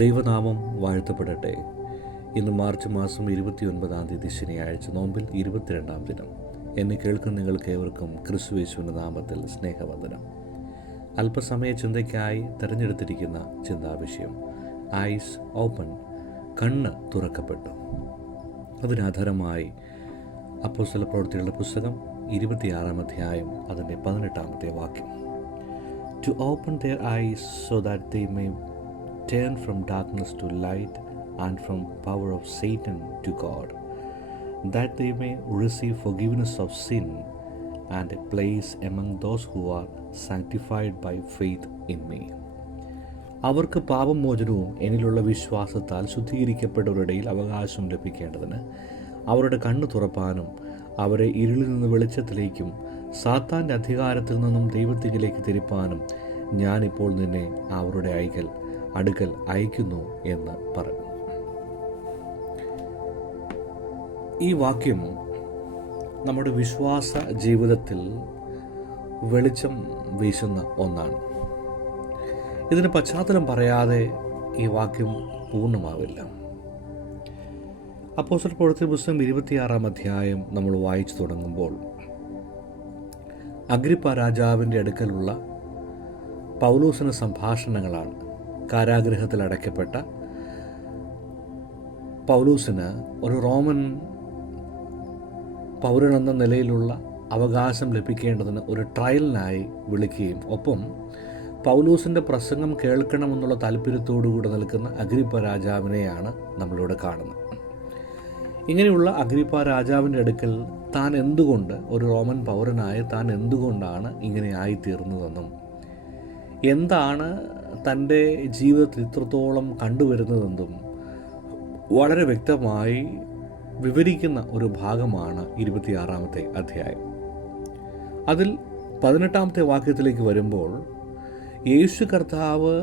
ദൈവനാമം വാഴ്ത്തപ്പെടട്ടെ. ഇന്ന് മാർച്ച് മാസം 29 ശനിയാഴ്ച, നോമ്പിൽ 22 ദിനം. എന്നെ കേൾക്കുന്ന നിങ്ങൾക്ക് ഏവർക്കും ക്രിസ്തുയേശുവിൻ്റെ നാമത്തിൽ സ്നേഹവന്ദനം. അല്പസമയ ചിന്തയ്ക്കായി തിരഞ്ഞെടുത്തിരിക്കുന്ന ചിന്താവിഷയം ഐസ് ഓപ്പൺ, കണ്ണ് തുറക്കപ്പെട്ടു. അതിനാധാരമായി അപ്പോസ്തല പ്രവൃത്തികളുടെ പുസ്തകം 26 അധ്യായം അതിൻ്റെ 18 വാക്യം. To open their eyes so that they may turn from darkness to light and from power of Satan to God, that they may receive forgiveness of sin and a place among those who are sanctified by faith in me. അവർക്ക് പാപമോചനവും എന്നിലുള്ള വിശ്വാസത്താൽ ശുദ്ധീകരിക്കപ്പെട്ടവരുടെ ഇടയിൽ അവകാശം ലഭിക്കേണ്ടതിന് അവരുടെ കണ്ണ് തുറപ്പാനും അവരെ ഇരുളിൽ നിന്ന് വെളിച്ചത്തിലേക്കും സാത്താൻ്റെ അധികാരത്തിൽ നിന്നും ദൈവത്തിലേക്ക് തിരിപ്പാനും ഞാനിപ്പോൾ നിന്നെ അവരുടെ അടുക്കൽ അയക്കുന്നു എന്ന് പറഞ്ഞു. ഈ വാക്യം നമ്മുടെ വിശ്വാസ ജീവിതത്തിൽ വെളിച്ചം വീശുന്ന ഒന്നാണ്. ഇതിന് പശ്ചാത്തലം പറയാതെ ഈ വാക്യം പൂർണ്ണമാവില്ല. അപ്പോസ്തല പ്രവൃത്തികളുടെ പുസ്തകം 26 അധ്യായം നമ്മൾ വായിച്ചു തുടങ്ങുമ്പോൾ അഗ്രിപ്പ രാജാവിൻ്റെ അടുക്കലുള്ള പൗലോസിന് സംഭാഷണങ്ങളാണ്. കാരാഗൃഹത്തിൽ അടയ്ക്കപ്പെട്ട പൗലോസിന് ഒരു റോമൻ പൗരനെന്ന നിലയിലുള്ള അവകാശം ലഭിക്കേണ്ടതിന് ഒരു ട്രയലിനായി വിളിക്കുകയും ഒപ്പം പൗലോസിൻ്റെ പ്രസംഗം കേൾക്കണമെന്നുള്ള താല്പര്യത്തോടുകൂടി നിൽക്കുന്ന അഗ്രിപ്പ രാജാവിനെയാണ് നമ്മളിവിടെ കാണുന്നത്. ഇങ്ങനെയുള്ള അഗ്രിപ്പ രാജാവിൻ്റെ അടുക്കൽ താൻ എന്തുകൊണ്ട് ഒരു റോമൻ പൗരനായ താൻ എന്തുകൊണ്ടാണ് ഇങ്ങനെ ആയിത്തീർന്നതെന്നും എന്താണ് തൻ്റെ ജീവിതത്തിൽ ഇത്രത്തോളം കണ്ടുവരുന്നതെന്നും വളരെ വ്യക്തമായി വിവരിക്കുന്ന ഒരു ഭാഗമാണ് 26 അധ്യായം. അതിൽ 18 വാക്യത്തിലേക്ക് വരുമ്പോൾ യേശു കർത്താവ്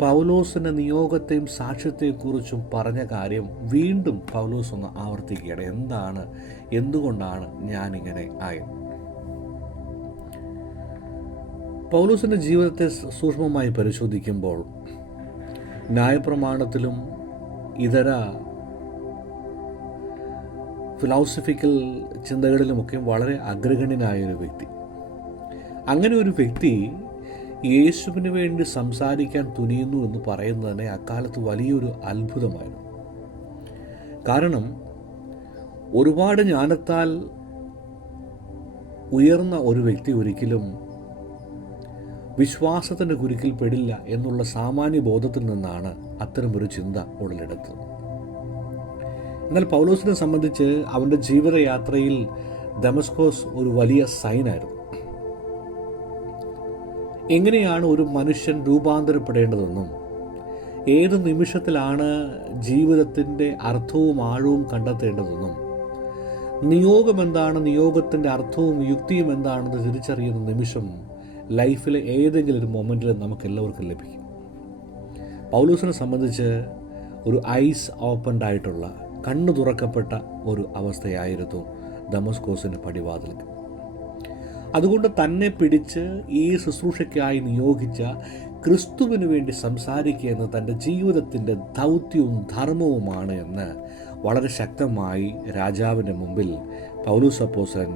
പൗലോസിൻ്റെ നിയോഗത്തെയും സാക്ഷ്യത്തെക്കുറിച്ചും പറഞ്ഞ കാര്യം വീണ്ടും പൗലോസ് ഒന്ന് ആവർത്തിക്കുകയാണ്. എന്തുകൊണ്ടാണ് ഞാനിങ്ങനെ ആയത്? പൗലോസിൻ്റെ ജീവിതത്തെ സൂക്ഷ്മമായി പരിശോധിക്കുമ്പോൾ ന്യായപ്രമാണത്തിലും ഇതര ഫിലോസഫിക്കൽ ചിന്തകളിലുമൊക്കെ വളരെ അഗ്രഗണ്യനായൊരു വ്യക്തി. അങ്ങനെ ഒരു വ്യക്തി യേശുവിന് വേണ്ടി സംസാരിക്കാൻ തുനിയുന്നു എന്ന് പറയുന്നത് തന്നെ അക്കാലത്ത് വലിയൊരു അത്ഭുതമായിരുന്നു. കാരണം ഒരുപാട് ജ്ഞാനത്താൽ ഉയർന്ന ഒരു വ്യക്തി ഒരിക്കലും വിശ്വാസത്തിൻ്റെ കുരുക്കിൽ പെടില്ല എന്നുള്ള സാമാന്യ ബോധത്തിൽ നിന്നാണ് അത്തരമൊരു ചിന്ത ഉടലെടുത്തത്. എന്നാൽ പൗലോസിനെ സംബന്ധിച്ച് അവൻ്റെ ജീവിതയാത്രയിൽ ദമസ്കോസ് ഒരു വലിയ സൈനായിരുന്നു. എങ്ങനെയാണ് ഒരു മനുഷ്യൻ രൂപാന്തരപ്പെടേണ്ടതെന്നും ഏത് നിമിഷത്തിലാണ് ജീവിതത്തിൻ്റെ അർത്ഥവും ആഴവും കണ്ടെത്തേണ്ടതെന്നും നിയോഗം എന്താണ്, നിയോഗത്തിൻ്റെ അർത്ഥവും യുക്തിയും എന്താണെന്ന് തിരിച്ചറിയുന്ന നിമിഷം ലൈഫിലെ ഏതെങ്കിലും ഒരു മൊമെൻറ്റിൽ നമുക്ക് എല്ലാവർക്കും ലഭിക്കും. പൗലോസിനെ സംബന്ധിച്ച് ഒരു ഐസ് ഓപ്പൺഡ് ആയിട്ടുള്ള, കണ്ണു തുറക്കപ്പെട്ട ഒരു അവസ്ഥയായിരുന്നു ദമസ്കോസിൻ്റെ പടിവാതിൽ. അതുകൊണ്ട് തന്നെ പിടിച്ച് ഈ ശുശ്രൂഷയ്ക്കായി നിയോഗിച്ച ക്രിസ്തുവിന് വേണ്ടി സംസാരിക്കുക എന്നത് തൻ്റെ ജീവിതത്തിൻ്റെ ദൗത്യവും ധർമ്മവുമാണ് എന്ന് വളരെ ശക്തമായി രാജാവിൻ്റെ മുമ്പിൽ പൗലോസ് അപ്പോസ്തലൻ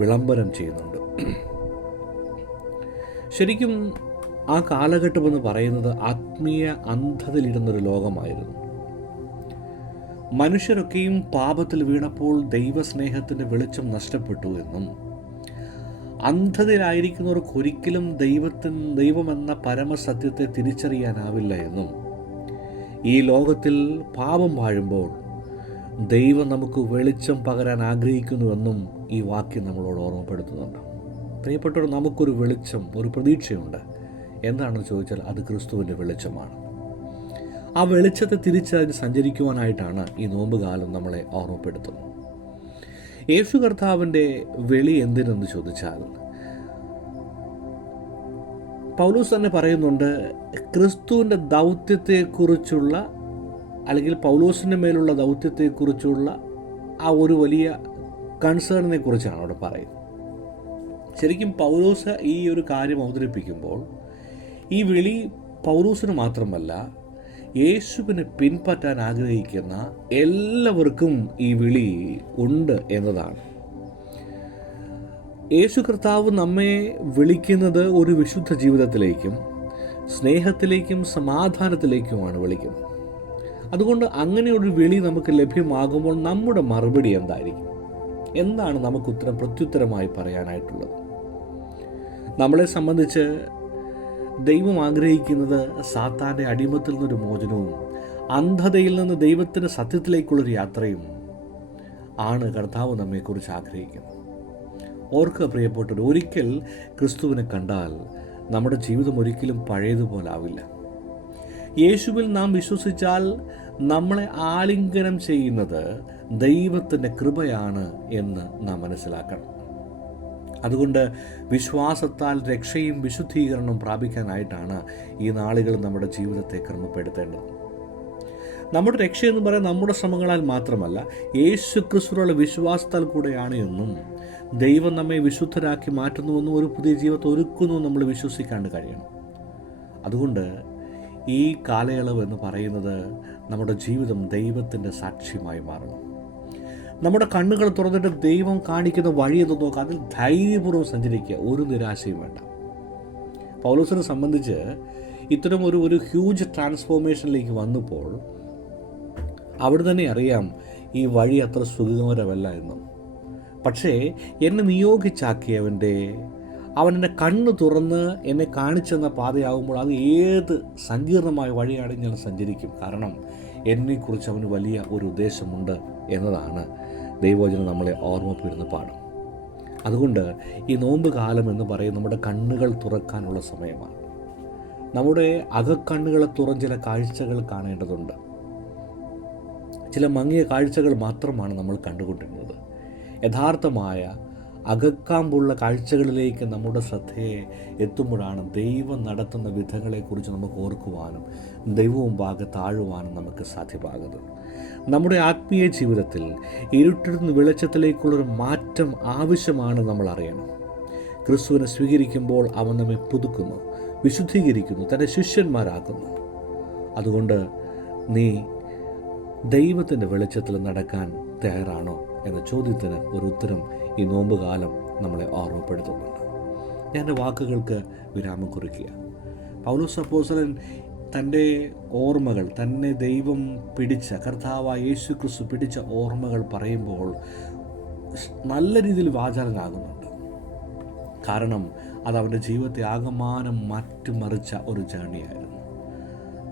വിളംബരം ചെയ്യുന്നുണ്ട്. ശരിക്കും ആ കാലഘട്ടമെന്ന് പറയുന്നത് ആത്മീയ അന്ധതയിലിടുന്നൊരു ലോകമായിരുന്നു. മനുഷ്യരൊക്കെയും പാപത്തിൽ വീണപ്പോൾ ദൈവസ്നേഹത്തിൻ്റെ വെളിച്ചം നഷ്ടപ്പെട്ടു എന്നും അന്ധതയിലായിരിക്കുന്നവർക്ക് ഒരിക്കലും ദൈവമെന്ന പരമസത്യത്തെ തിരിച്ചറിയാനാവില്ല എന്നും ഈ ലോകത്തിൽ പാപം വാഴുമ്പോൾ ദൈവം നമുക്ക് വെളിച്ചം പകരാൻ ആഗ്രഹിക്കുന്നുവെന്നും ഈ വാക്യം നമ്മളോട് ഓർമ്മപ്പെടുത്തുന്നുണ്ട്. പ്രിയപ്പെട്ടവർ, നമുക്കൊരു വെളിച്ചം, ഒരു പ്രതീക്ഷയുണ്ട്. എന്താണെന്ന് ചോദിച്ചാൽ അത് ക്രിസ്തുവിൻ്റെ വെളിച്ചമാണ്. ആ വെളിച്ചത്തെ തിരിച്ചറിഞ്ഞ് സഞ്ചരിക്കുവാനായിട്ടാണ് ഈ നോമ്പുകാലം നമ്മളെ ഓർമ്മപ്പെടുത്തുന്നത്. യേശു കർത്താവിൻ്റെ വെളി എന്തിനെന്ന് ചോദിച്ചാൽ പൗലോസ് തന്നെ പറയുന്നുണ്ട്, ക്രിസ്തുവിൻ്റെ ദൗത്യത്തെക്കുറിച്ചുള്ള അല്ലെങ്കിൽ പൗലോസിൻ്റെ മേലുള്ള ദൗത്യത്തെക്കുറിച്ചുള്ള ആ ഒരു വലിയ കൺസേണിനെ കുറിച്ചാണ് അവിടെ പറയുന്നത്. ശരിക്കും പൗലോസ് ഈ ഒരു കാര്യം അവതരിപ്പിക്കുമ്പോൾ ഈ വിളി പൗലോസിന് മാത്രമല്ല യേശുവിനെ പിൻപറ്റാൻ ആഗ്രഹിക്കുന്ന എല്ലാവർക്കും ഈ വിളി ഉണ്ട് എന്നതാണ്. യേശു കർത്താവ് നമ്മെ വിളിക്കുന്നത് ഒരു വിശുദ്ധ ജീവിതത്തിലേക്കും സ്നേഹത്തിലേക്കും സമാധാനത്തിലേക്കുമാണ് വിളിക്കുന്നത്. അതുകൊണ്ട് അങ്ങനെയൊരു വിളി നമുക്ക് ലഭ്യമാകുമ്പോൾ നമ്മുടെ മറുപടി എന്തായിരിക്കും? എന്താണ് നമുക്ക് പ്രത്യുത്തരമായി പറയാനായിട്ടുള്ളത്? നമ്മളെ സംബന്ധിച്ച് ദൈവം ആഗ്രഹിക്കുന്നത് സാത്താൻ്റെ അടിമത്തിൽ നിന്നൊരു മോചനവും അന്ധതയിൽ നിന്ന് ദൈവത്തിൻ്റെ സത്യത്തിലേക്കുള്ളൊരു യാത്രയും ആണ് കർത്താവ് നമ്മെക്കുറിച്ച് ആഗ്രഹിക്കുന്നത്. ഓർക്കുക പ്രിയപ്പെട്ടവർ, ഒരിക്കൽ ക്രിസ്തുവിനെ കണ്ടാൽ നമ്മുടെ ജീവിതം ഒരിക്കലും പഴയതുപോലെ ആവില്ല. യേശുവിൽ നാം വിശ്വസിച്ചാൽ നമ്മളെ ആലിംഗനം ചെയ്യുന്നത് ദൈവത്തിൻ്റെ കൃപയാണ് എന്ന് നാം മനസ്സിലാക്കണം. അതുകൊണ്ട് വിശ്വാസത്താൽ രക്ഷയും വിശുദ്ധീകരണവും പ്രാപിക്കാനായിട്ടാണ് ഈ നാളുകൾ നമ്മുടെ ജീവിതത്തെ ക്രമപ്പെടുത്തേണ്ടത്. നമ്മുടെ രക്ഷയെന്ന് പറയാൻ നമ്മുടെ ശ്രമങ്ങളാൽ മാത്രമല്ല, യേശു ക്രിസ്തുവിലുള്ള വിശ്വാസത്താൽ കൂടെയാണ് എന്നും ദൈവം നമ്മെ വിശുദ്ധരാക്കി മാറ്റുന്നുവെന്നും ഒരു പുതിയ ജീവിതത്തെ ഒരുക്കുന്നു നമ്മൾ വിശ്വസിക്കാണ്ട് കഴിയണം. അതുകൊണ്ട് ഈ കാലയളവ് എന്ന് പറയുന്നത് നമ്മുടെ ജീവിതം ദൈവത്തിൻ്റെ സാക്ഷ്യമായി മാറണം. നമ്മുടെ കണ്ണുകൾ തുറന്നിട്ട് ദൈവം കാണിക്കുന്ന വഴി എന്ന് നോക്കുക, അതിൽ ധൈര്യപൂർവ്വം സഞ്ചരിക്കുക, ഒരു നിരാശയും വേണ്ട. പൗലോസിനെ സംബന്ധിച്ച് ഇത്തരം ഒരു ഹ്യൂജ് ട്രാൻസ്ഫോർമേഷനിലേക്ക് വന്നപ്പോൾ അവിടെ തന്നെ അറിയാം ഈ വഴി അത്ര സുഖകരമല്ല എന്നും. പക്ഷേ എന്നെ അവൻ എന്നെ കണ്ണ് തുറന്ന് എന്നെ കാണിച്ചെന്ന പാതയാകുമ്പോൾ അത് ഏത് സങ്കീർണമായ വഴിയാണെങ്കിൽ ഞാൻ സഞ്ചരിക്കും. കാരണം എന്നെക്കുറിച്ച് അവന് വലിയ ഒരു ഉദ്ദേശമുണ്ട് എന്നതാണ് ദൈവവചനം നമ്മളെ ഓർമ്മപ്പെടുന്ന പാഠം. അതുകൊണ്ട് ഈ നോമ്പ് കാലം എന്ന് പറയുന്നത് നമ്മുടെ കണ്ണുകൾ തുറക്കാനുള്ള സമയമാണ്. നമ്മുടെ അകക്കണ്ണുകളെ തുറന്ന് ചില കാഴ്ചകൾ കാണേണ്ടതുണ്ട്. ചില മങ്ങിയ കാഴ്ചകൾ മാത്രമാണ് നമ്മൾ കണ്ടുകൊണ്ടിരുന്നത്. യഥാർത്ഥമായ അകക്കാമ്പുള്ള കാഴ്ചകളിലേക്ക് നമ്മുടെ ശ്രദ്ധയെ എത്തുമ്പോഴാണ് ദൈവം നടത്തുന്ന വിധങ്ങളെക്കുറിച്ച് നമുക്ക് ഓർക്കുവാനും ദൈവവും താഴുവാനും നമുക്ക് സാധ്യമാകുന്നത്. നമ്മുടെ ആത്മീയ ജീവിതത്തിൽ ഇരുട്ടിൽ നിന്ന് വെളിച്ചത്തിലേക്കുള്ളൊരു മാറ്റം ആവശ്യമാണ് നമ്മൾ അറിയണം. ക്രിസ്തുവിനെ സ്വീകരിക്കുമ്പോൾ അവൻ നമ്മെ പുതുക്കുന്നു, വിശുദ്ധീകരിക്കുന്നു, തൻ്റെ ശിഷ്യന്മാരാക്കുന്നു. അതുകൊണ്ട് നീ ദൈവത്തിൻ്റെ വെളിച്ചത്തിൽ നടക്കാൻ തയ്യാറാണോ എന്ന ചോദ്യത്തിന് ഒരു ഉത്തരം ഈ നോമ്പുകാലം നമ്മളെ ഓർമ്മപ്പെടുത്തുന്നുണ്ട്. ഞാൻ എൻ്റെ വാക്കുകൾക്ക് വിരാമം കുറിക്കുക. പൗലോസ് അപ്പോസ്തലൻ തൻ്റെ ഓർമ്മകൾ, തന്നെ ദൈവം പിടിച്ച കർത്താവായ യേശു ക്രിസ്തു പിടിച്ച ഓർമ്മകൾ പറയുമ്പോൾ നല്ല രീതിയിൽ വാചാലനാകുന്നുണ്ട്. കാരണം അത് അവൻ്റെ ജീവിതത്തെ ആകമാനം മാറ്റിമറിച്ച ഒരു ജേണിയായിരുന്നു.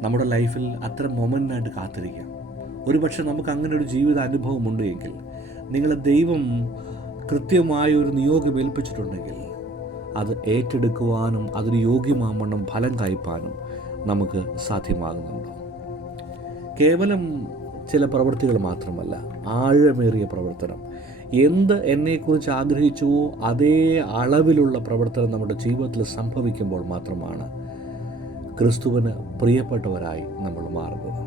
നമ്മുടെ ലൈഫിൽ അത്തരം മൊമെൻ്റായിട്ട് കാത്തിരിക്കാം. ഒരുപക്ഷെ നമുക്ക് അങ്ങനെ ഒരു ജീവിത അനുഭവമുണ്ട് എങ്കിൽ, നിങ്ങളെ ദൈവം കൃത്യമായ ഒരു നിയോഗം ഏൽപ്പിച്ചിട്ടുണ്ടെങ്കിൽ അത് ഏറ്റെടുക്കുവാനും അതിന് യോഗ്യമാവണ്ണം ഫലം കായ്പാനും നമുക്ക് സാധ്യമാകുന്നുണ്ടോ? കേവലം ചില പ്രവൃത്തികൾ മാത്രമല്ല, ആഴമേറിയ പ്രവർത്തനം. എന്ത് എന്നെക്കുറിച്ച് ആഗ്രഹിച്ചുവോ അതേ അളവിലുള്ള പ്രവർത്തനം നമ്മുടെ ജീവിതത്തിൽ സംഭവിക്കുമ്പോൾ മാത്രമാണ് ക്രിസ്തുവിന് പ്രിയപ്പെട്ടവരായി നമ്മൾ മാറുന്നത്.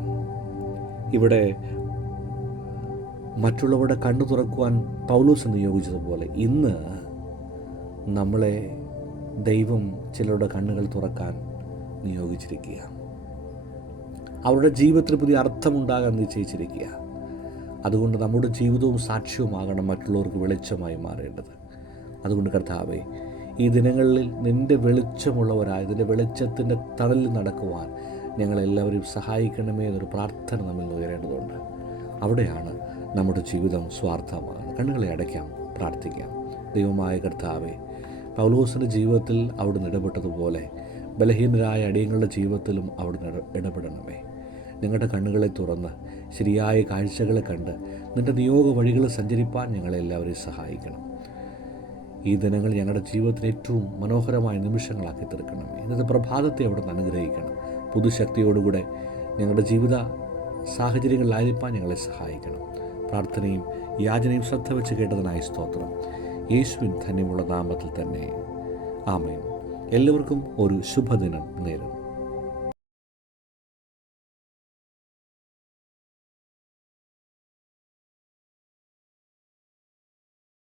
ഇവിടെ മറ്റുള്ളവരുടെ കണ്ണു തുറക്കുവാൻ പൗലോസ് നിയോഗിച്ചതുപോലെ ഇന്ന് നമ്മളെ ദൈവം ചിലരുടെ കണ്ണുകൾ തുറക്കാൻ നിയോഗിച്ചിരിക്കുക. അവരുടെ ജീവിതത്തിൽ പുതിയ അർത്ഥമുണ്ടാകാൻ നിശ്ചയിച്ചിരിക്കുക. അതുകൊണ്ട് നമ്മുടെ ജീവിതവും സാക്ഷ്യവുമാകണം മറ്റുള്ളവർക്ക് വെളിച്ചമായി മാറേണ്ടത്. അതുകൊണ്ട് കർത്താവേ, ഈ ദിനങ്ങളിൽ നിൻ്റെ വെളിച്ചമുള്ളവരായി നിൻ്റെ വെളിച്ചത്തിൻ്റെ തണലിൽ നടക്കുവാൻ ഞങ്ങളെല്ലാവരും സഹായിക്കണമേ എന്നൊരു പ്രാർത്ഥന നമ്മിൽ ഉയരേണ്ടതുണ്ട്. അവിടെയാണ് നമ്മുടെ ജീവിതം സ്വാർത്ഥമാകുന്നത്. കണ്ണുകളെ അടയ്ക്കാം, പ്രാർത്ഥിക്കാം. ദൈവമായ കർത്താവേ, പൗലോസിൻ്റെ ജീവിതത്തിൽ അവിടുന്ന് ഇടപെട്ടതുപോലെ ബലഹീനരായ അടിയങ്ങളുടെ ജീവിതത്തിലും അവിടുന്ന് ഇടപെടണമേ. നിങ്ങളുടെ കണ്ണുകളെ തുറന്ന് ശരിയായ കാഴ്ചകളെ കണ്ട് നിൻ്റെ നിയോഗ വഴികൾ സഞ്ചരിപ്പാൻ ഞങ്ങളെല്ലാവരെയും സഹായിക്കണം. ഈ ദിനങ്ങൾ ഞങ്ങളുടെ ജീവിതത്തിന് ഏറ്റവും മനോഹരമായ നിമിഷങ്ങളാക്കി തീർക്കണമേ. ഇന്നത്തെ പ്രഭാതത്തെ അവിടുന്ന് അനുഗ്രഹിക്കണം. പുതുശക്തിയോടുകൂടെ ഞങ്ങളുടെ ജീവിത സാഹചര്യങ്ങളിലായിരിക്കാൻ ഞങ്ങളെ സഹായിക്കണം. പ്രാർത്ഥനയും യാചനയും ശ്രദ്ധ വെച്ച് കേട്ടതിനായി സ്തോത്രം. യേശുവിൻ ധന്യമുള്ള നാമത്തിൽ തന്നെ ആമേൻ. എല്ലാവർക്കും ഒരു ശുഭദിനം നേരും.